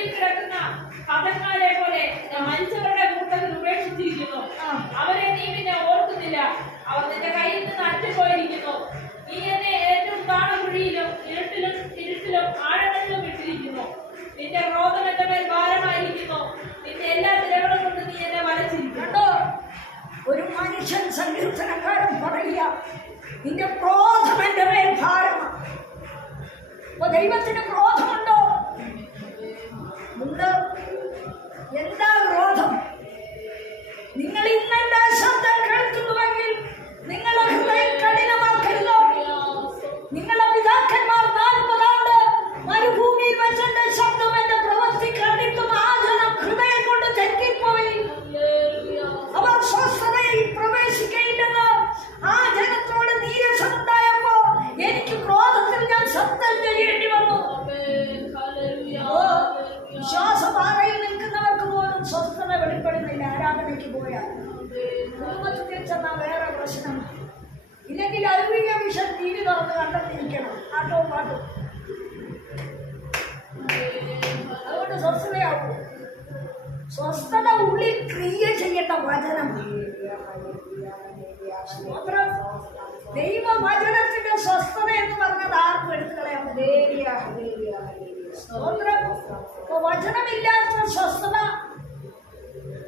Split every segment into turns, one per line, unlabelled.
നടുവിൽ കിടക്കുന്ന ഹതന്മാരെ പോലെ മനുഷ്യരുടെ കൂട്ടത്തിൽ ഉപേക്ഷിച്ചിരിക്കുന്നു. അവരെ നീ പിന്നെ ഓർക്കുന്നില്ല. അവർ നിന്റെ കയ്യിൽ നിന്ന് അറ്റുപോയിരിക്കുന്നു. നീ എന്നെ ഏറ്റവും താണകുഴിയിലും ഇരുട്ടിലും ഇരുട്ടിലും ആഴങ്ങളിലും ഇട്ടിരിക്കുന്നു. നിന്റെ ക്രോധം എന്റെ മേൽ ഭാരമായിരിക്കുന്നു. നിന്റെ എല്ലാ തിരകളും കൊണ്ട് നീ എന്നെ വലച്ചിരിക്കുന്നു.
ഒരു മനുഷ്യൻ സങ്കീർത്തനക്കാരൻ പറയുക നിന്റെ ക്രോധം എന്റെ മേൽ ഭാരമാണ്. അപ്പൊ ദൈവത്തിന് ക്രോധമുണ്ടോ? எந்த പ്രശ്നം. ഇല്ലെങ്കിൽ അരുവിയ വിഷം തീരു തുറന്ന് കണ്ടെത്തിയിരിക്കണം. ആട്ടോ പാട്ടും. അതുകൊണ്ട് സ്വസ്ഥതയാവും. സ്വസ്ഥത ഉള്ളിൽ ക്രിയ ചെയ്യേണ്ട വചനം. ദൈവവചനത്തിന്റെ സ്വസ്ഥത എന്ന് പറഞ്ഞത് ആർക്കും എടുത്തു വചനമില്ലാത്ത സ്വസ്ഥത.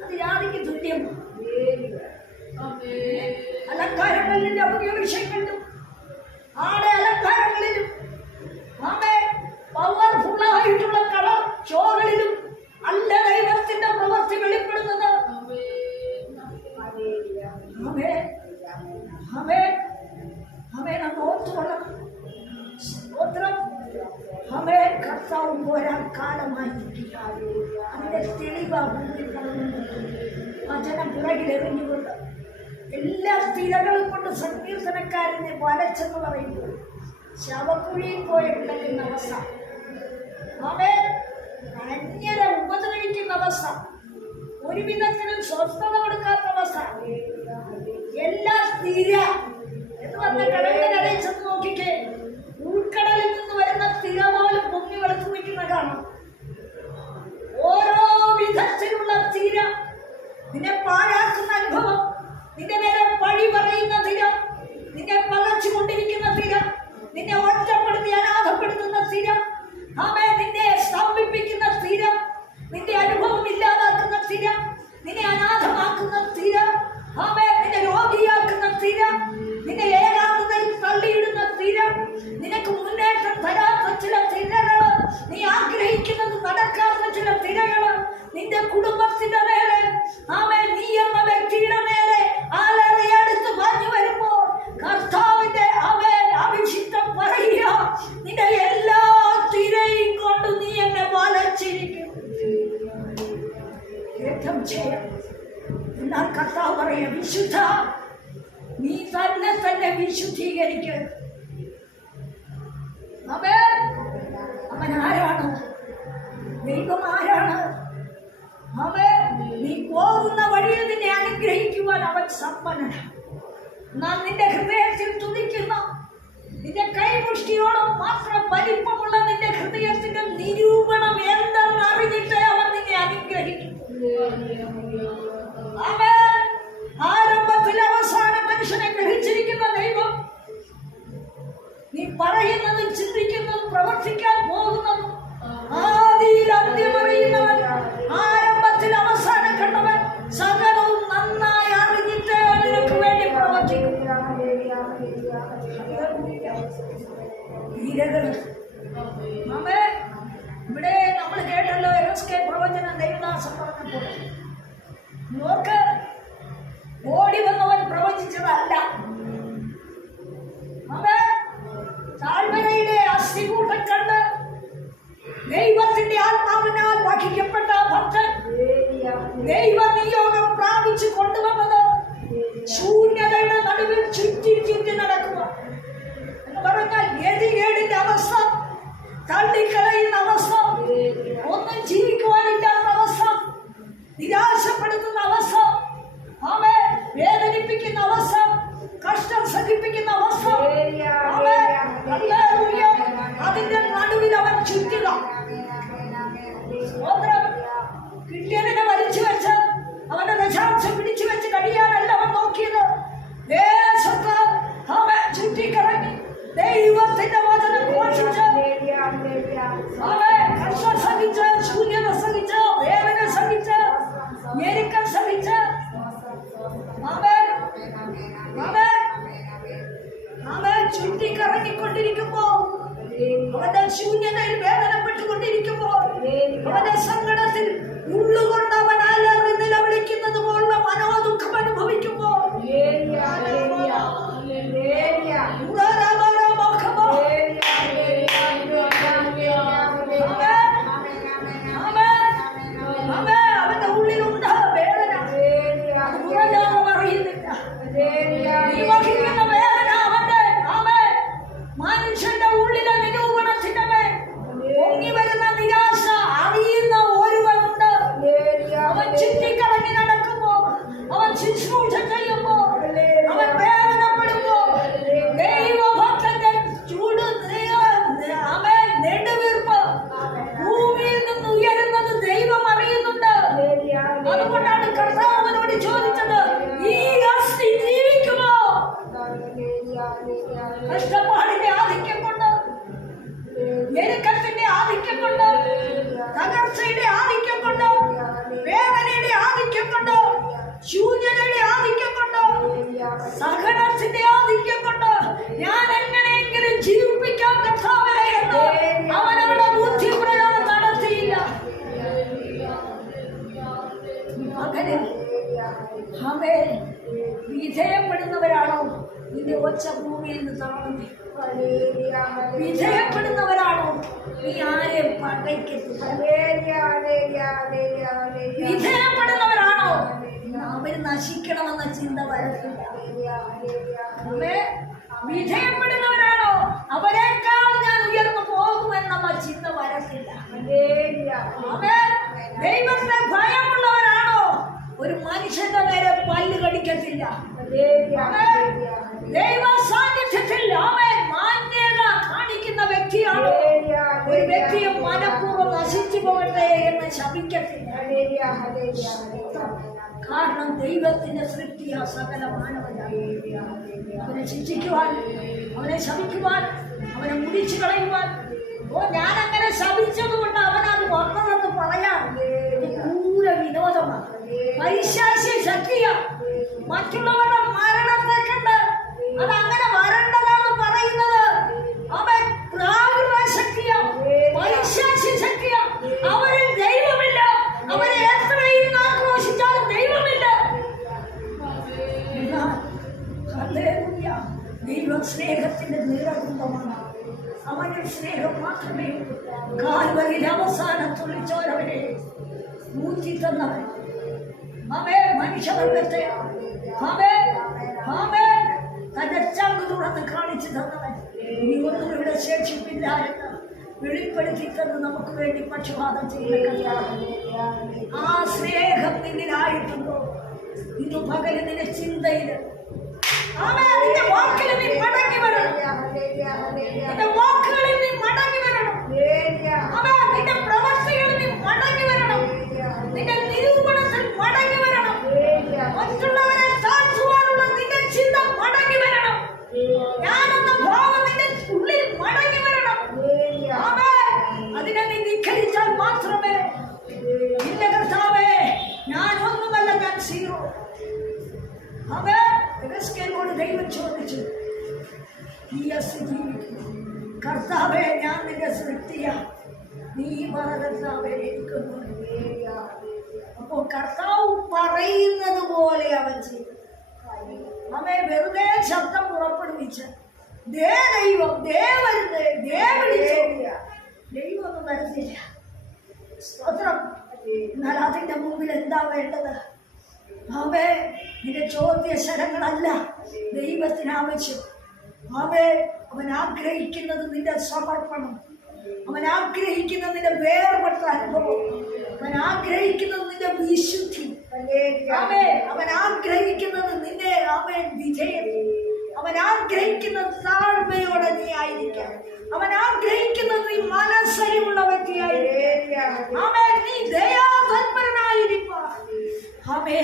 അത് ജാതിക്ക് Lan kahramanlığında bu gibi şey പറയുമ്പോൾ ശവക്കുഴിയിൽ പോയി കിടക്കുന്ന അവസ്ഥ അവിടെ അന്യരെ ഉപദ്രവിക്കുന്ന അവസ്ഥ ഒരു വിധത്തിലും സ്വസ്ഥത കൊടുക്കാത്ത അവസ്ഥ എല്ലാ സ്ഥിര എന്ന് പറഞ്ഞ കടലിന്റെ കടയിൽ ചെന്ന് നോക്കിക്കേ. ഉൾക്കടലിൽ നിന്ന് വരുന്ന സ്ഥിര പോലും പൊങ്ങി വെളുത്തു വയ്ക്കുന്ന കാണാം. ഓരോ വിധത്തിലുള്ള തീര നിന്നെ പാഴാക്കുന്ന അനുഭവം. നിന്റെ നേരെ പഴി പറയുന്ന തീര നിന്നെ പകച്ചുകൊണ്ടിരിക്കുന്ന സ്ഥിരം. നിന്നെ ഒറ്റപ്പെടുത്തി അനാഥപ്പെടുത്തുന്ന സ്ഥിരം. ആമേ യുദ്ധം ചെയ്യണം. എന്നാൽ കർത്താവ് പറയാം വിശുദ്ധ നീ തന്നെ തന്നെ വിശുദ്ധീകരിക്കുക അവൻ ആരാണ്? ദൈവം ആരാണ്? അവൻ നീ പോകുന്ന വഴിയിൽ നിന്നെ അനുഗ്രഹിക്കുവാൻ അവൻ സമ്പന്നനാണ്. നാം നിന്റെ ഹൃദയത്തിൽ തുതിക്കുന്ന നിന്റെ കൈമുഷ്ടിയോളം മാത്രം വലിപ്പമുള്ള നിന്റെ ഹൃദയത്തിന്റെ നിരൂപണം എന്തെന്ന് അറിഞ്ഞിട്ട് ആരംഭത്തിൽ അവസാനം മനുഷ്യനെ ഗ്രഹിച്ചിരിക്കുന്ന ദൈവം നീ പറയുന്നതും ചിന്തിക്കുന്നതും പ്രവർത്തിക്കാൻ പോകുന്നതും ആദിയിൽ അന്ത്യമറിയുന്നവൻ ആരംഭത്തിൽ അവസാനം കണ്ടവൻ സകലവും നന്നായി അറിഞ്ഞിട്ട് നിനക്ക് വേണ്ടി പ്രവർത്തിക്കും. ശൂന്യതയുടെ നടുവിൽ ചുറ്റി ചുറ്റി നടക്കുക. എന്ന് പറഞ്ഞാൽ ഗതികേടിന്റെ അവസ്ഥ? തള്ളിക്കളയുന്ന வேதனைப்பட்டு கொண்டிருக்கிறோம். அவனை സഹനത്തിന്റെ ആധിക്യം കൊണ്ട് ഞാൻ എങ്ങനെയെങ്കിലും ജീവിപ്പിക്കാൻ കർത്താവേ എന്ന് അവനവരുടെ ബുദ്ധി പ്രയോഗം നടത്തിയില്ല. മകനെ അവേ വിധേയപ്പെടുന്നവരാണോ? നിന്റെ ഒച്ച ഭൂമിയിൽ നിന്ന് താഴുന്നത് വിധേയപ്പെടുന്നവരാണോ? നീ ആരെ പകയ്ക്കത്തില്ല നശിക്കണമെന്ന ചിന്ത അവേ വിധേയപ്പെടുന്നവരാണോ അവരെക്കാൾ ഞാൻ ഉയർന്നു പോകുമെന്നുള്ള ചിന്ത വരത്തില്ല. ദൈവത്തെ ഭയമുള്ളവരാണോ? ഒരു മനുഷ്യന്റെ നേരെ പല്ല് കടിക്കത്തില്ല. ദൈവ സാന്നിധ്യത്തിൽ അവൻ മാന്യത കാണിക്കുന്ന വ്യക്തിയാണോ? ഒരു വ്യക്തിയെ മനഃപൂർവം നശിച്ചു പോകട്ടെ എന്ന് ശപിക്കത്തില്ല. കാരണം ദൈവത്തിന്റെ സൃഷ്ടിയ സകല മാനവനാണ് അവനെ ശിക്ഷിക്കുവാൻ അവനെ ശപിക്കുവാൻ അവനെ മുടിച്ചു കളയുവാൻ. ഓ ഞാൻ അങ്ങനെ ശപിച്ചത് കൊണ്ട് അവനത് വന്നതെന്ന് പറയാൻ ദൂര വിനോദമാണ്. പൈശാശ്യ ശക്തിയ മറ്റുള്ളവരുടെ മരണത്തെ കണ്ട് അത് അങ്ങനെ വരേണ്ടതാന്ന് പറയുന്നത് അവൻ പ്രാകൃത ശക്തിയ പൈശാശ്യ ശക്തിയ അവരിൽ ദൈവമില്ല ദൈവം സ്നേഹത്തിന്റെ നീളകുംഭമാണ് അവന്റെ സ്നേഹം മാത്രമേ കാൽവരിൽ അവസാന തുള്ളിച്ചോരവനെ ഊറ്റി തന്നവൻ. അവേ മനുഷ്യവർഗത്തെ അവേ അവേ തന്റെ ചങ്ക് തുറന്ന് കാണിച്ചു തന്നവൻ. ഇനി ഒന്നും ഇവിടെ ശേഷിപ്പില്ല എന്ന് വെളിപ്പെടുത്തി തന്ന് നമുക്ക് വേണ്ടി പക്ഷപാതം ചെയ്യുന്ന. ആ സ്നേഹം നിന്നിലായിട്ടുണ്ടോ? ഇന്ന് പകൽ നിന്റെ ചിന്തയിൽ ആമേ നിന്റെ വാക്കിൽ നീ മടങ്ങി വരണം നിന്റെ വാക്കുകളിൽ നീ മടങ്ങി വരണം ആമേ നിന്റെ കർത്താവ് പറയുന്നത് പോലെ അവൻ ചെയ്തു. നമ്മെ വെറുതെ ശബ്ദം പുറപ്പെടുവിച്ച് ദേ ദൈവം ദേ വരുന്നേ ദേ വിളിച്ചു. ദൈവമൊന്നും വരുന്നില്ല. സ്തോത്രം. എന്നാൽ അതിന്റെ മുമ്പിൽ എന്താ വേണ്ടത്? അവേ നിന്റെ ചോദ്യ ശരങ്ങളല്ല ദൈവത്തിന് ആവശ്യം. അവേ അവൻ ആഗ്രഹിക്കുന്നത് നിന്റെ സമർപ്പണം. അവൻ ആഗ്രഹിക്കുന്നത് നിന്റെ വേർപെട്ട അനുഭവം. അവൻ ആഗ്രഹിക്കുന്നത് നിന്റെ വിശുദ്ധി അവേ അവൻ ആഗ്രഹിക്കുന്നത് നിന്നെ അവൻ വിജയം. അവൻ ആഗ്രഹിക്കുന്നത് താഴ്മയോടെ നീ ആയിരിക്കാം. അവൻ ആഗ്രഹിക്കുന്നത് നീ മനസ്സരിവുള്ള വ്യക്തിയായിരിക്കും അവൻ നീ അവേ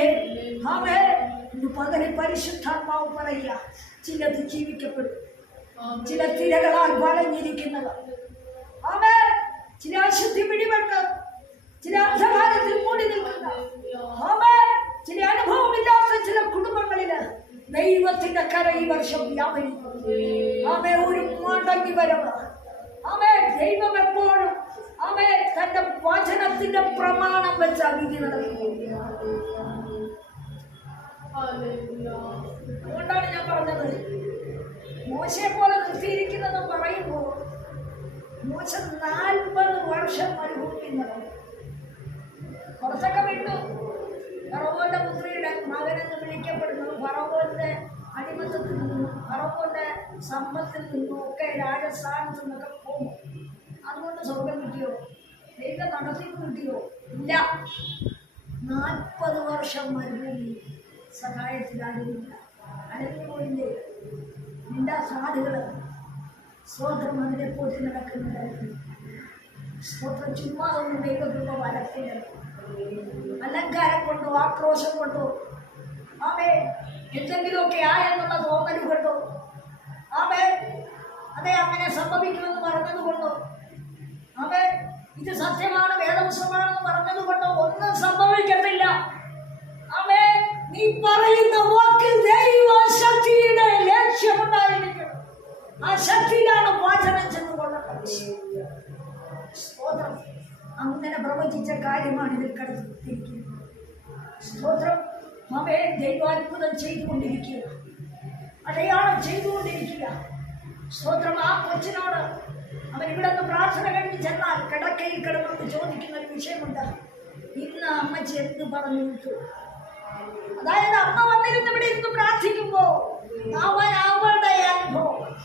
അവേ പകരം പരിശുദ്ധാത്മാവ് പറയുക ചിലത് ജീവിക്കപ്പെടും. ചില തിരകളാൽ വളഞ്ഞിരിക്കുന്നവർ അവൻ ചില അശുദ്ധി പിടിപെട്ട് ചില അന്ധകാരത്തിൽ മൂടി നിൽക്കുന്ന ചില അനുഭവമില്ലാത്ത ചില കുടുംബങ്ങളിൽ ദൈവത്തിന്റെ കര ഈ വർഷം വ്യാപരിക്കും ആമേ ഒരു മടങ്ങി വരവ്. അവേ ദൈവം എപ്പോഴും അവേ തന്റെ വചനത്തിന്റെ പ്രമാണം വെച്ച് അവിധി നടക്കുന്നു. അതുകൊണ്ടാണ് ഞാൻ പറഞ്ഞത് മോശയെ പോലെ നിർത്തിയിരിക്കുന്നതെന്ന് പറയുമ്പോൾ മോശ നാൽപ്പത് വർഷം മരുഭൂമി കുറച്ചൊക്കെ വിട്ടു. ഫറവോന്റെ പുത്രിയുടെ മകനെന്ന് വിളിക്കപ്പെടുന്നു. ഫറവോന്റെ അടിമത്തത്തിൽ നിന്നും ഫറവോന്റെ സമ്പത്തിൽ നിന്നും ഒക്കെ രാജസ്ഥാനത്ത് നിന്നൊക്കെ പോകും. അതുകൊണ്ട് സ്വർഗം കിട്ടിയോ? ദൈവ നടത്തിപ്പ് കിട്ടിയോ? ഇല്ല. നാൽപ്പത് വർഷം മരുഭൂമി സഹായത്തിലായിരുന്നില്ല അലഞ്ഞു പോയില്ലേ നിന്റെ സാധുകൾ സ്വോത്രം അതിനെ പോറ്റി നടക്കുന്നുണ്ടായിരുന്നു സ്വോത്രം ചുമ്മാ ഒന്നും ദൈവകൃപ വരത്തില്ല. അലങ്കാരം കൊണ്ടോ ആക്രോശം കൊണ്ടോ. ആമേ എന്തെങ്കിലുമൊക്കെ ആയെന്നുള്ള തോന്നൽ കൊണ്ടോ. ആമേ അതെ അങ്ങനെ സംഭവിക്കുമെന്ന് പറഞ്ഞത് കൊണ്ടോ. ആമേ ഇത് സത്യമാണ് വേദപുസ്തകമാണെന്ന് പറഞ്ഞത് കൊണ്ടോ. ഒന്നും സംഭവിക്കത്തില്ല. ആമേ നീ പറയുന്ന വാക്കിൽ ദൈവശക്തിയുടെ ലക്ഷ്യമുണ്ടായിരിക്കണം ആ ശക്തിയിലാണ് വാചനം ചെന്നുകൊള്ളത് പ്രവചിച്ച കാര്യമാണ് ഇതിൽ കടത്തിരിക്കുന്നത് സ്തോത്രം. അവയെ ദൈവാത്ഭുതം ചെയ്തുകൊണ്ടിരിക്കുക. അടയാളം ചെയ്തുകൊണ്ടിരിക്കുക. സ്തോത്രം ആ കൊച്ചിനോട് അവൻ ഇവിടെ നിന്ന് പ്രാർത്ഥന കഴിഞ്ഞ് ചെന്നാൽ കിടക്കയിൽ കിടന്നുകൊണ്ട് ചോദിക്കുന്ന ഒരു വിഷയമുണ്ട്. ഇന്ന് അമ്മച്ചി എന്ത് പറഞ്ഞു വിട്ടു? അതായത് അമ്മ വന്നിരുന്ന് ഇവിടെ ഇരുന്ന് പ്രാർത്ഥിക്കുമ്പോ അവൻ അവളുടെ അനുഭവം.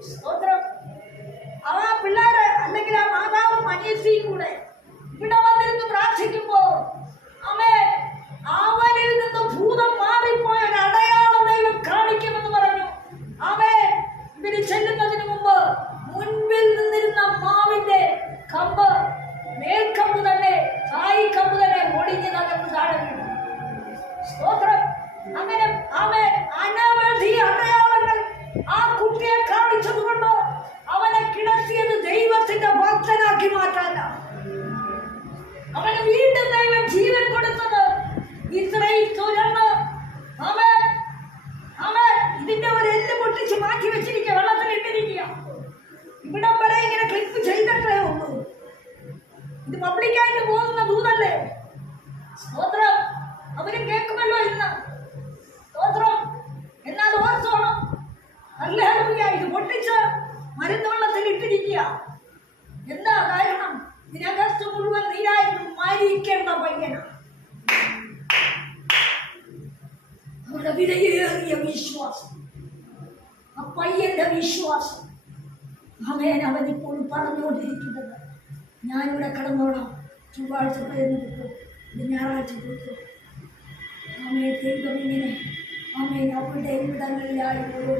സ്തോത്രം. അവ പിള്ളേര് അനിയത്തിയും കൂടെ ഇവിടെ വന്നിരുന്ന് പ്രാർത്ഥിക്കുമ്പോ അവേ അവനിൽ ഭൂതം മാറിപ്പോയ ഒരു അടയാളം ദൈവം കാണിക്കുമെന്ന് പറഞ്ഞു. അവേ ഇവർ ചെല്ലുന്നതിന് മുമ്പ് മുൻപിൽ നിന്നിരുന്ന മാവിന്റെ കമ്പ് മേൽക്കമ്പ് തന്നെ തായി കമ്പ് തന്നെ ഒടിഞ്ഞ് നകർന്ന് താഴെ സ്തോത്രം. അങ്ങനെ അവൻ ദൈവത്തിന്റെ ഭക്തനാക്കി മാറ്റാന. അവന് വീണ്ടും ദൈവം ജീവൻ കൊടുത്തത് ഇത്രയും തുരന്ന് അവൻ അവൻ ഇതിന്റെ ഒരു എല്ല് പൊട്ടിച്ച് മാറ്റി വെച്ചിരിക്കുക. വെള്ളത്തിൽ ഇട്ടിരിക്കുക. ഇവിടം വരെ ഇങ്ങനെ ക്ലിപ്പ് ചെയ്തിട്ടേ ഉള്ളൂ. ഇത് പബ്ലിക്കായിട്ട് പോകുന്ന ദൂതല്ലേ? സ്തോത്രം. അവർ കേൾക്കുമല്ലോ ഇന്ന്. സ്തോത്രം. എന്നാൽ ഓർത്തോണം. നല്ല ഇത് പൊട്ടിച്ച് മരുന്ന് വെള്ളത്തിൽ ഇട്ടിരിക്കുക. എന്താ കാരണം? ഇതിനകത്ത് മുഴുവൻ നീരായിരുന്നു. മരിക്കേണ്ട പയ്യനാണ് അവരുടെ വിലയേറിയ വിശ്വാസം. ആ പയ്യന്റെ വിശ്വാസം. അവൻ അവനിപ്പോൾ പറഞ്ഞുകൊണ്ടിരിക്കുന്നത് ഞാനിവിടെ കിടന്നോളാം. ചൊവ്വാഴ്ച പേര് കിട്ടും. ഞായറാഴ്ച കിട്ടും. അമ്മയെ ദൈവം ഇങ്ങനെ അമ്മയെ അവരുടെ ഇവിടങ്ങളിലായി ഓരോ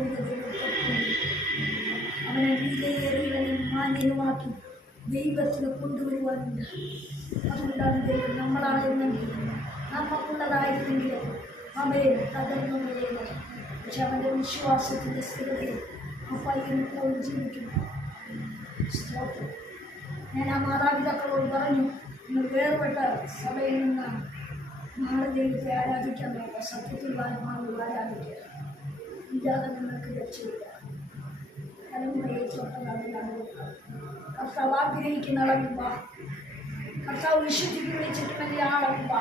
അവനെ വിലയേറിയവനും മാന്യനുമാക്കി. ദൈവത്തിന് കൊണ്ടുവരുവാനുണ്ട്. അതുകൊണ്ടാണ് ദൈവം നമ്മളായിരുന്നെങ്കിൽ നമുക്കുള്ളതായിരുന്നെങ്കിൽ അവയെ തകർന്നു കഴിയുന്നത് പക്ഷെ അവന്റെ വിശ്വാസത്തിന്റെ സ്ഥിരതയിൽ ആ പയ്യൻ പോയി ജീവിക്കുന്നു. ഞാൻ ആ മാതാപിതാക്കളോട് പറഞ്ഞു നിങ്ങൾ വേർപെട്ട സഭയിൽ നിന്ന് നാളെ ദൈവത്തെ ആരാധിക്കാൻ നോക്കുക. സത്യത്തിൽ ആത്മാവ് ആരാധിക്കുക. ഇല്ലാതെ നിങ്ങൾക്ക് രക്ഷയില്ല. തലമുറയെ തൊട്ടതാണ് കർത്താവ് ആഗ്രഹിക്കുന്ന അളവിൽ വാ കർത്താവ് വിശുദ്ധിക്ക് വിളിച്ചിട്ടുണ്ടെങ്കിൽ ആ അളവിൽ വാ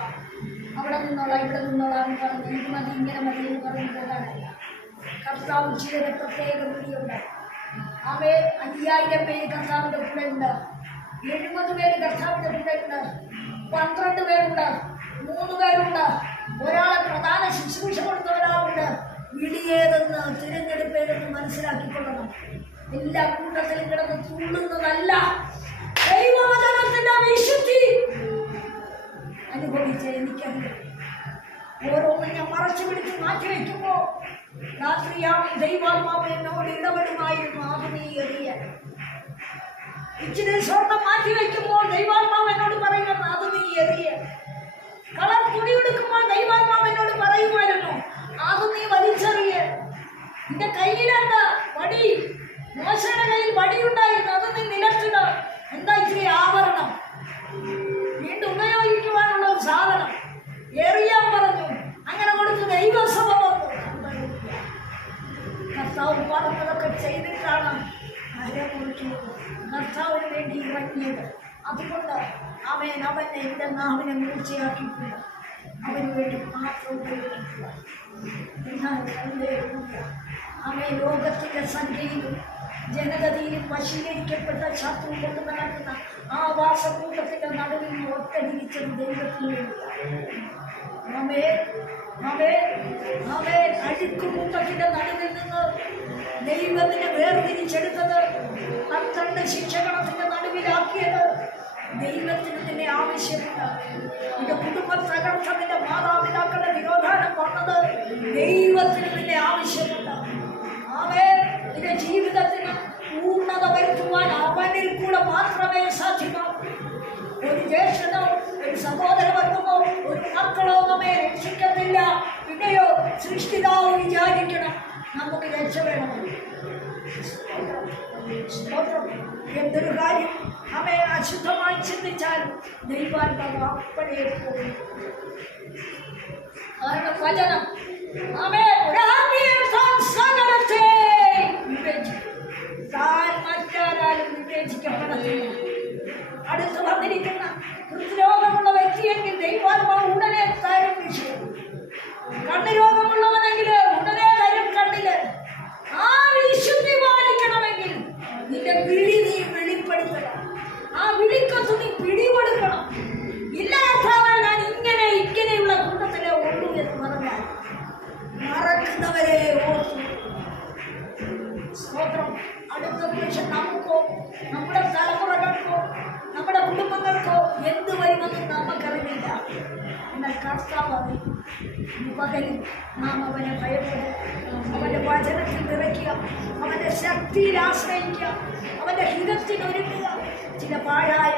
അവിടെ നിന്നോളാം ഇവിടെ നിന്നോളാം എന്ന് പറഞ്ഞ് ഇത് മതി ഇങ്ങനെ മതി എന്ന് പറഞ്ഞ് പോകാനല്ല കർത്താവ് ചിലരെ പ്രത്യേക വിളിയുണ്ട്. അവയെ അയ്യായിരം പേര് കർത്താവിന്റെ കൂടെ ഉണ്ട്. എഴുപത് പേര് കർത്താവിന്റെ കൂടെ ഉണ്ട്. പന്ത്രണ്ട് പേരുണ്ട്. മൂന്ന് പേരുണ്ട്. ഒരാളെ പ്രധാന ശുശ്രൂഷ കൊടുത്ത ഒരാളുണ്ട് വിളിയേതെന്ന് തിരഞ്ഞെടുപ്പേതെന്ന് മനസ്സിലാക്കിക്കൊള്ളണം. എല്ലാ കൂട്ടത്തിലും കിടന്ന് തുള്ളുന്നതല്ല ദൈവവചനത്തിന്റെ വിശുദ്ധി. അനുഭവിച്ച് എനിക്കറിയാം ഓരോന്നും ഞാൻ മറച്ചു പിടിച്ച് മാറ്റി വയ്ക്കുമ്പോ രാത്രിയാവും ദൈവാത്മാവ് എന്നോട് ഇടപെടുമായിരുന്നു ആധുനീയറിയ ഇച്ചിരി സ്വർണം മാറ്റി വയ്ക്കുമ്പോൾ ദൈവാത്മാവ് എന്നോട് നീ എറിയ കളർ തുണി എടുക്കുമ്പോൾ ദൈവാത്മാവ് എന്നോട് പറയുമായിരുന്നു നീ വലിച്ചെറിയ. നിന്റെ കയ്യിലുണ്ട് വടി മോശയുടെ കയ്യിൽ വടിയുണ്ടായിരുന്നു. അത് നീ എന്താ ഇച്ചിരി ആവരണം? വീണ്ടും ഉപയോഗിക്കുവാനുള്ള ഒരു സാധനം. എറിയാൻ പറഞ്ഞു. അങ്ങനെ കൊടുത്ത് ദൈവസഭ വന്നു. കർത്താവ് പറഞ്ഞതൊക്കെ ചെയ്തിട്ടാണ് അരമുറിക്കുന്നത് കർത്താവിന് വേണ്ടി ഇറങ്ങിയത്. അതുകൊണ്ട് അവൻ അവനെ എന്റെ നാവിനെ മൂർച്ചയാക്കിയിട്ടില്ല. അവന് വേണ്ടി മാത്രം ഉപയോഗിക്കുക എന്നാൽ. അവൻ ലോകത്തിന്റെ സന്ധ്യയിലും ജനഗതിയിലും വശീകരിക്കപ്പെട്ട ശത്രു കൊണ്ട് നടക്കുന്ന ആ വാസക്കൂട്ടത്തിന്റെ നടുവിൽ നിന്ന് ദൈവത്തിലൂടെ നടുവിൽ നിന്ന് ദൈവത്തിനെ വേർതിരിച്ചെടുത്തത് പന്ത്രണ്ട് ശിക്ഷകണത്തിന്റെ നടുവിലാക്കിയത് ദൈവത്തിന് തന്നെ ആവശ്യമുണ്ട്. നിന്റെ കുടുംബം സകർഷത്തിന്റെ മാതാപിതാക്കളുടെ വിരോധാനം വന്നത് ദൈവത്തിന് തന്നെ ആവശ്യമുണ്ട്. അവേ നിന്റെ ജീവിതത്തിന് പൂർണത വരുത്തുവാൻ അവനിൽ കൂടെ മാത്രമേ സാധ്യമാകൂ ഒരു ജ്യേഷ്ഠനോ ഒരു സഹോദരവർഗമോ ഒരു മക്കളോ നമ്മെ രക്ഷിക്കുന്നില്ല പിന്നെയോ സൃഷ്ടിതാവ് വിചാരിക്കണം. നമുക്ക് രക്ഷ വേണമെന്ന് സ്തോത്രം. എന്തൊരു കാര്യം? അവയെ അശുദ്ധമായി ചിന്തിച്ചാൽ ദൈവാത്മാവ് അപ്പഴേ പോകും കാരണം വചനം? അവയെ ഒരാത്മീയം താൻ സകലത്തെ വിവേചിക്കും. താൻ മറ്റാരാലും വിവേചിക്കപ്പെടത്തില്ല അടുത്ത് വന്നിരിക്കുന്ന ഹൃദ്രോഗമുള്ള വ്യക്തിയെങ്കിൽ ദൈവാത്മാവ് ഉടനെ തരും വിഷയം. കണ്ണു രോഗമുള്ളവനെങ്കിൽ ഉടനെ തരും കണ്ണിൽ. ആ വിശുദ്ധി പാലിക്കണമെങ്കിൽ നിന്റെ വിളി നീ വെളിപ്പെടുത്തണം. ആ വിളിക്കത്ത് നീ പിടികൊടുക്കണം. ഇല്ലാത്തവൻ ഞാൻ ഇങ്ങനെ ഇങ്ങനെയുള്ള കൂട്ടത്തിലെ ഉള്ളൂ എന്ന് പറഞ്ഞാൽ മറക്കുന്നവരെ ഓർത്തു സ്തോത്രം. അടുത്ത പക്ഷെ നമുക്കോ നമ്മുടെ തലമുറകൾക്കോ നമ്മുടെ കുടുംബങ്ങൾക്കോ എന്ത് വരുമെന്ന് നമുക്കറിയില്ല. എന്നാൽ കർത്താവ് പകലിൽ നാം അവനെ ഭയപ്പെടുക അവന്റെ വചനത്തിൽ നിറയ്ക്കുക. അവന്റെ ശക്തിയിൽ ആശ്രയിക്കുക. അവന്റെ ഹിതത്തിൽ ഒരുക്കുക. ചില പാഴായ